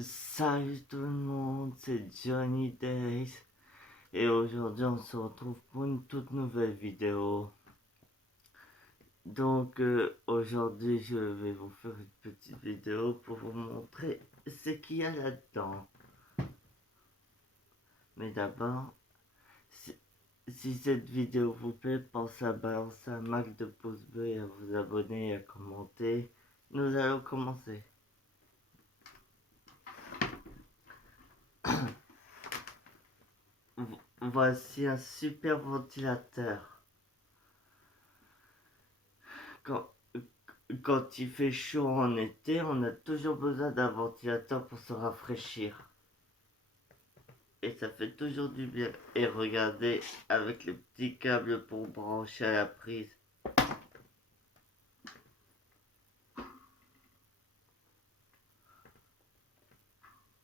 Salut tout le monde, c'est Johnny Days et aujourd'hui on se retrouve pour une toute nouvelle vidéo. Aujourd'hui je vais vous faire une petite vidéo pour vous montrer ce qu'il y a là-dedans. Mais d'abord, si, si cette vidéo vous plaît, pensez à balancer un max de pouces bleus et à vous abonner et à commenter. Nous allons commencer. Voici un super ventilateur. Quand, Quand il fait chaud en été, on a toujours besoin d'un ventilateur pour se rafraîchir. Et ça fait toujours du bien. Et regardez, avec le petit câble pour brancher à la prise.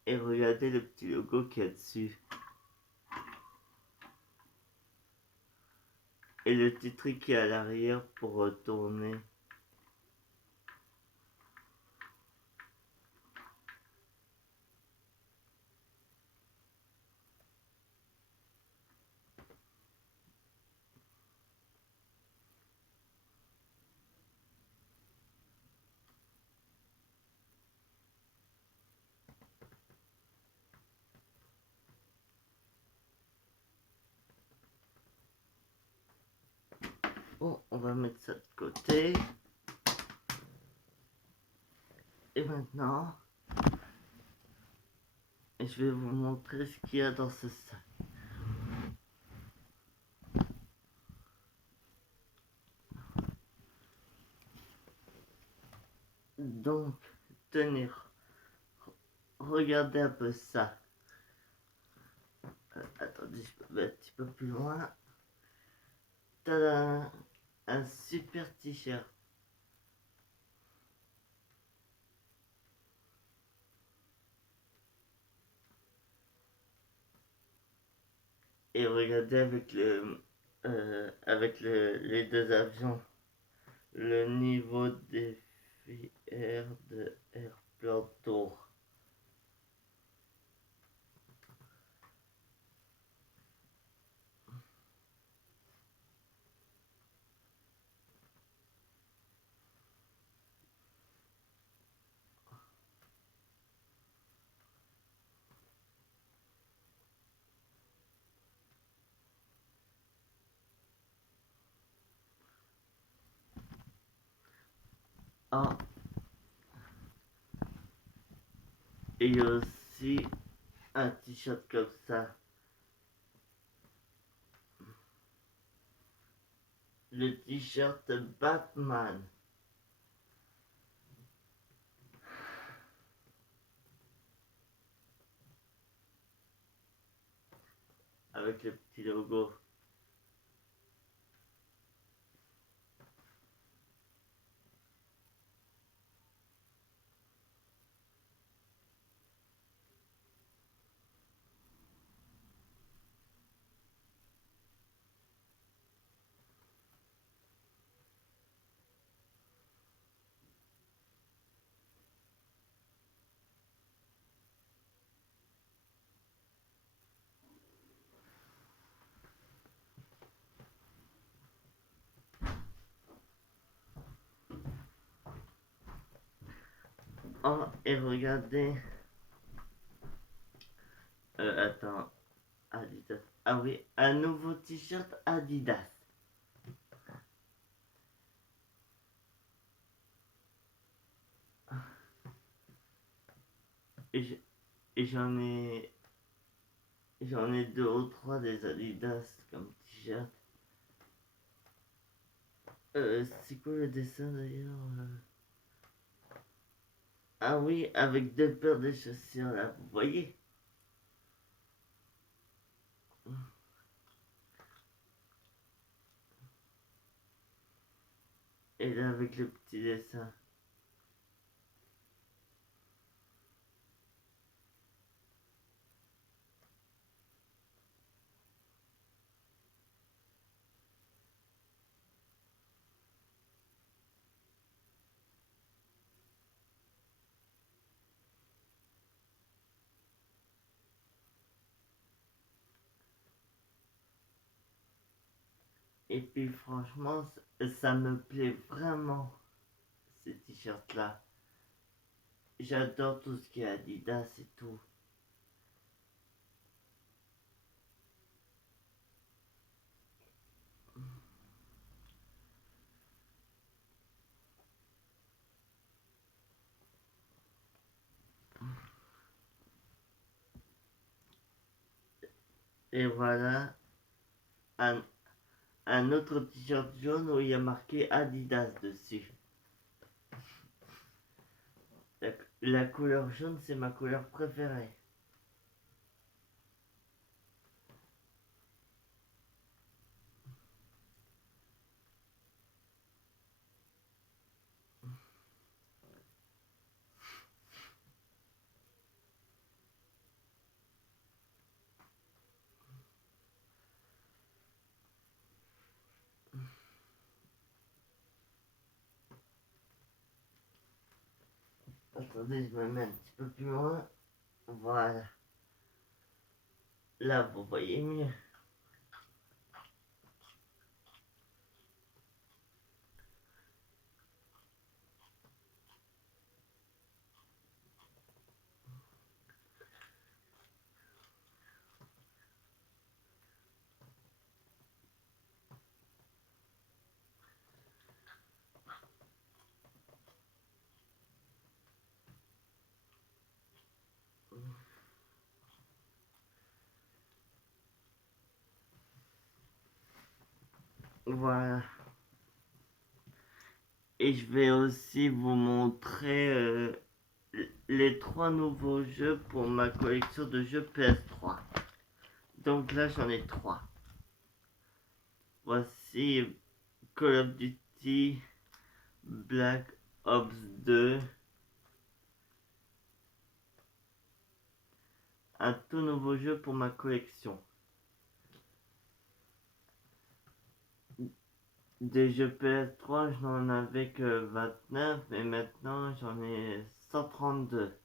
Et regardez le petit logo qu'il y a dessus. Et le petit truc qui est à l'arrière pour retourner. Bon, on va mettre ça de côté. Et maintenant, je vais vous montrer ce qu'il y a dans ce sac. Donc, tenez, regardez un peu ça. Attendez, je peux mettre un petit peu plus loin. Tada! Un super t-shirt. Et regardez les deux avions, le niveau des VR de Airplan Tour. Ah, et il y a aussi un t-shirt comme ça. Le t-shirt Batman. Avec le petit logo. Oh, et regardez. Attends. Adidas. Ah oui, un nouveau t-shirt Adidas. Et et j'en ai deux ou trois des Adidas comme t-shirt. C'est quoi le dessin d'ailleurs? Ah oui, avec deux paires de chaussures là, vous voyez? Et là avec le petit dessin. Et puis franchement, ça me plaît vraiment, ces t-shirts-là. J'adore tout ce qui est Adidas et tout. Et voilà, un, un autre t-shirt jaune où il y a marqué Adidas dessus. La couleur jaune, c'est ma couleur préférée. Attendez, je me mets un petit peu plus loin. Voilà. Là, vous voyez mieux. Voilà. Et je vais aussi vous montrer les trois nouveaux jeux pour ma collection de jeux PS3. Donc là, j'en ai trois. Voici Call of Duty Black Ops 2. Un tout nouveau jeu pour ma collection. Des jeux PS3, je n'en avais que 29 et maintenant j'en ai 132.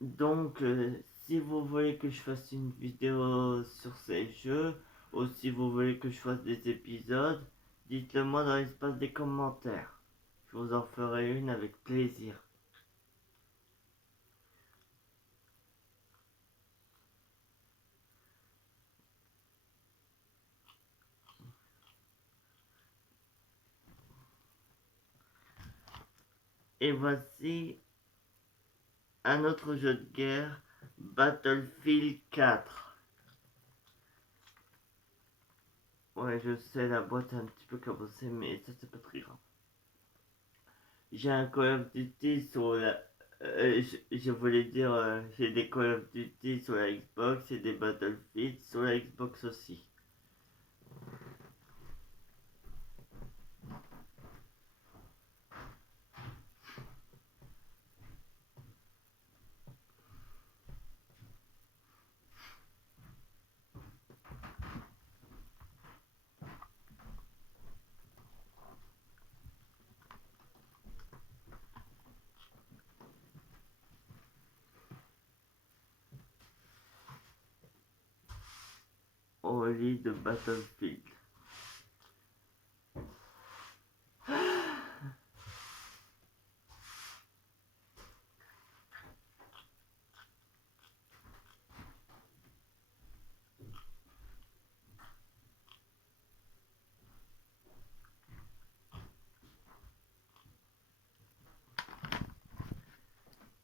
Donc, si vous voulez que je fasse une vidéo sur ces jeux, ou si vous voulez que je fasse des épisodes, dites-le moi dans l'espace des commentaires. Je vous en ferai une avec plaisir. Et voici un autre jeu de guerre, Battlefield 4. Ouais, je sais, la boîte est un petit peu cabossée, mais ça c'est pas très grave. J'ai un Call of Duty sur la... je voulais dire, j'ai des Call of Duty sur la Xbox et des Battlefield sur la Xbox aussi. Au lit de Battlefield.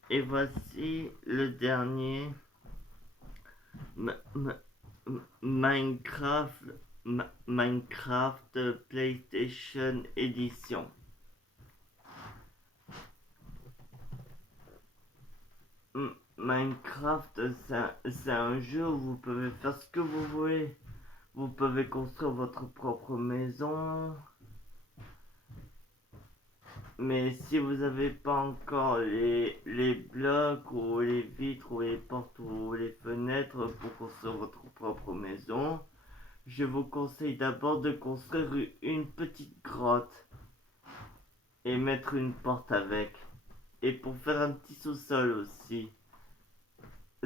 Et voici le dernier, Minecraft, Minecraft PlayStation Edition. Minecraft, c'est un jeu où vous pouvez faire ce que vous voulez. Vous pouvez construire votre propre maison. Mais si vous n'avez pas encore les blocs ou les vitres ou les portes ou les fenêtres pour construire votre propre maison, je vous conseille d'abord de construire une petite grotte. et mettre une porte avec. Et pour faire un petit sous-sol aussi.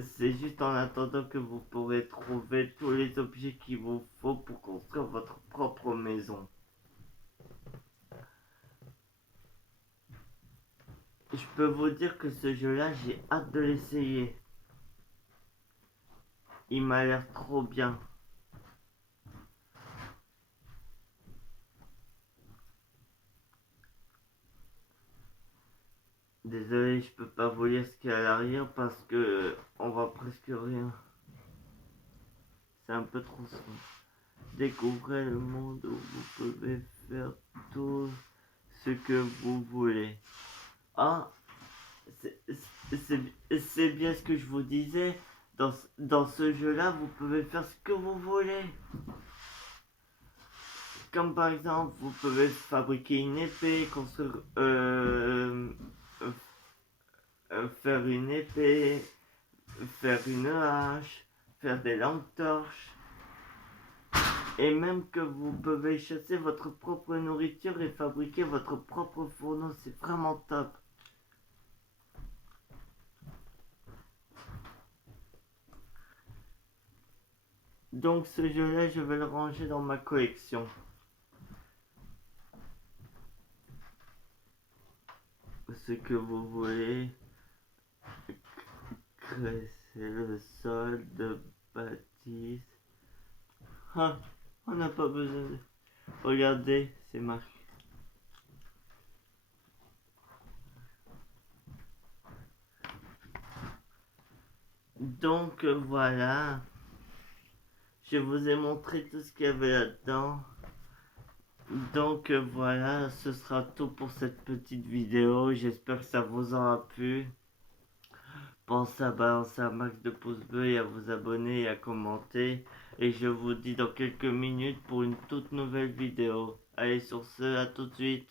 C'est juste en attendant que vous pourrez trouver tous les objets qu'il vous faut pour construire votre propre maison. Je peux vous dire que ce jeu-là, j'ai hâte de l'essayer. Il m'a l'air trop bien. Désolé, je peux pas vous lire ce qu'il y a à l'arrière parce que on voit presque rien. C'est un peu trop sombre. Découvrez le monde où vous pouvez faire tout ce que vous voulez. Ah, c'est bien ce que je vous disais. Dans ce jeu-là, vous pouvez faire ce que vous voulez. Comme par exemple, vous pouvez fabriquer une épée, construire, faire une épée, faire une hache, faire des lampes torches. Et même que vous pouvez chasser votre propre nourriture et fabriquer votre propre fourneau. C'est vraiment top. Donc ce jeu-là, je vais le ranger dans ma collection. Ce que vous voulez, graisser le sol de bâtisse. Ah, on n'a pas besoin de... Regardez, c'est marqué. Donc voilà, je vous ai montré tout ce qu'il y avait là-dedans. Donc voilà, ce sera tout pour cette petite vidéo. J'espère que ça vous aura plu. Pensez à balancer un max de pouces bleus et à vous abonner et à commenter. Et je vous dis dans quelques minutes pour une toute nouvelle vidéo. Allez sur ce, à tout de suite.